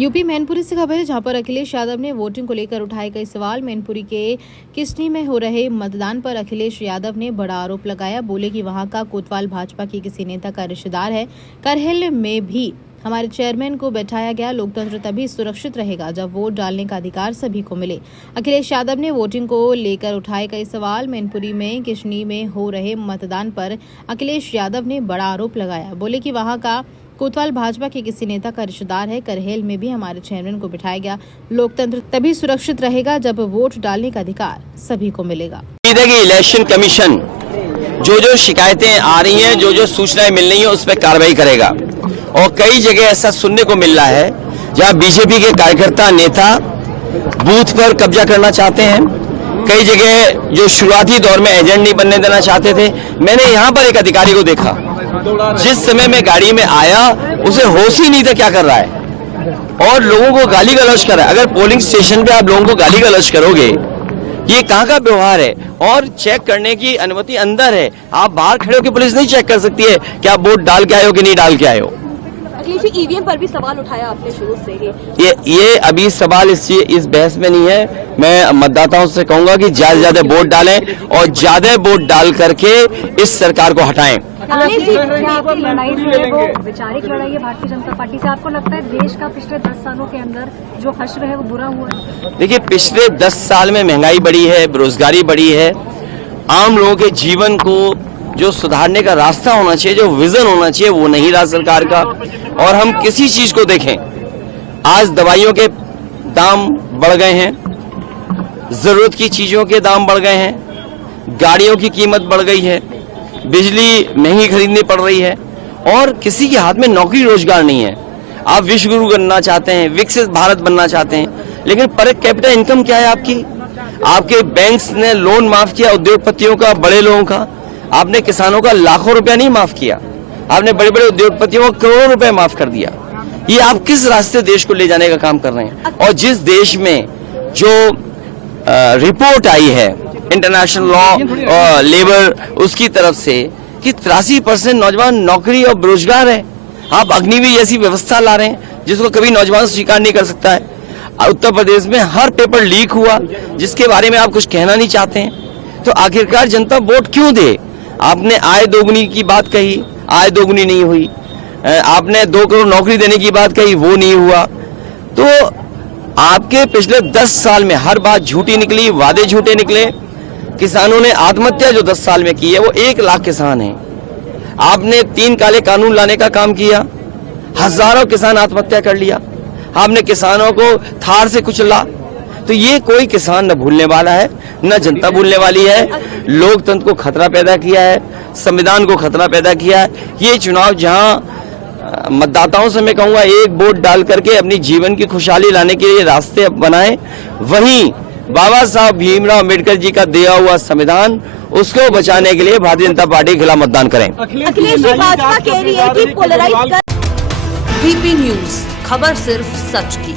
UP Mainpuri से खबर है, जहां पर अखिलेश यादव ने वोटिंग को लेकर उठाए कई सवाल। मैनपुरी के किसनी में हो रहे मतदान पर अखिलेश यादव ने बड़ा आरोप लगाया। बोले कि वहां का कोतवाल भाजपा के किसी नेता का रिश्तेदार है। करहेल में भी हमारे चेयरमैन को बैठाया गया। लोकतंत्र तभी सुरक्षित रहेगा जब वोट डालने का अधिकार सभी को मिले। अखिलेश यादव ने वोटिंग को लेकर उठाए कई सवाल। मैनपुरी में किशनी में हो रहे मतदान पर अखिलेश यादव ने बड़ा आरोप लगाया। बोले कि वहां का कोतवाल भाजपा के किसी नेता का रिश्तेदार है। करहेल में भी हमारे चेयरमैन को बिठाया गया। लोकतंत्र तभी सुरक्षित रहेगा जब वोट डालने का अधिकार सभी को मिलेगा। इलेक्शन कमीशन जो शिकायतें आ रही हैं, जो सूचनाएं मिल रही हैं, उस पर कार्रवाई करेगा। और कई जगह ऐसा सुनने को मिल रहा है जहां बीजेपी के कार्यकर्ता नेता बूथ पर कब्जा करना चाहते हैं। कई जगह जो शुरुआती दौर में एजेंट नहीं बनने देना चाहते थे। मैंने यहां पर एक अधिकारी को देखा, जिस समय में गाड़ी में आया उसे होश ही नहीं था क्या कर रहा है, और लोगों को गाली गलौज कर रहा है। अगर पोलिंग स्टेशन पे आप लोगों को गाली गलौज करोगे, ये कहाँ का व्यवहार है। और चेक करने की अनुमति अंदर है, आप बाहर खड़े होकर पुलिस नहीं चेक कर सकती है कि आप वोट डाल के आए हो कि नहीं डाल के आए हो। ईवीएम पर भी सवाल उठाया आपने शुरू से ही। ये अभी सवाल इस बहस में नहीं है। मैं मतदाताओं से कहूंगा कि ज्यादा से ज्यादा वोट डालें और ज्यादा वोट डाल करके इस सरकार को हटाएं। आपकी लड़ाई जो है वो वैचारिक लड़ाई है भारतीय जनता पार्टी से। आपको लगता है देश का पिछले 10 सालों के अंदर जो हश्र है वो बुरा हुआ है? देखिए, पिछले 10 साल में महंगाई बढ़ी है, बेरोजगारी बढ़ी है। आम लोगों के जीवन को जो सुधारने का रास्ता होना चाहिए, जो विजन होना चाहिए, वो नहीं रहा सरकार का। और हम किसी चीज को देखें, आज दवाइयों के दाम बढ़ गए हैं, जरूरत की चीजों के दाम बढ़ गए हैं, गाड़ियों की कीमत बढ़ गई है, बिजली महंगी खरीदनी पड़ रही है, और किसी के हाथ में नौकरी रोजगार नहीं है। आप विश्व गुरु बनना चाहते हैं, विकसित भारत बनना चाहते हैं, लेकिन पर कैपिटा इनकम क्या है आपकी? आपके बैंक्स ने लोन माफ किया उद्योगपतियों का, बड़े लोगों का। आपने किसानों का लाखों रुपया नहीं माफ किया, आपने बड़े बड़े उद्योगपतियों को करोड़ों रुपए माफ कर दिया। ये आप किस रास्ते देश को ले जाने का काम कर रहे हैं? और जिस देश में जो रिपोर्ट आई है इंटरनेशनल लॉ लेबर उसकी तरफ से कि 83% नौजवान नौकरी और बेरोजगार है, आप अग्निवीर जैसी व्यवस्था ला रहे हैं जिसको कभी नौजवान स्वीकार नहीं कर सकता है। उत्तर प्रदेश में हर पेपर लीक हुआ जिसके बारे में आप कुछ कहना नहीं चाहते हैं। तो आखिरकार जनता वोट क्यों दे? आपने आय दोगुनी की बात कही, आय दोगुनी नहीं हुई। आपने 2 करोड़ नौकरी देने की बात कही, वो नहीं हुआ। तो आपके पिछले 10 साल में हर बात झूठी निकली, वादे झूठे निकले। किसानों ने आत्महत्या जो 10 साल में की है वो 1 लाख किसान हैं। आपने 3 काले कानून लाने का काम किया, हजारों किसान आत्महत्या कर लिया। आपने किसानों को थार से कुचला। तो ये कोई किसान न भूलने वाला है, न जनता भूलने वाली है। लोकतंत्र को खतरा पैदा किया है, संविधान को खतरा पैदा किया है। ये चुनाव जहां मतदाताओं से मैं कहूंगा एक वोट डाल करके अपनी जीवन की खुशहाली लाने के लिए रास्ते बनाएं, वहीं बाबा साहब भीमराव अम्बेडकर जी का दिया हुआ संविधान, उसको बचाने के लिए भारतीय जनता पार्टी के खिलाफ मतदान करें। अखिलेश जी भाजपा कह रही है कि पोलराइज कर। VP न्यूज, खबर सिर्फ सच की।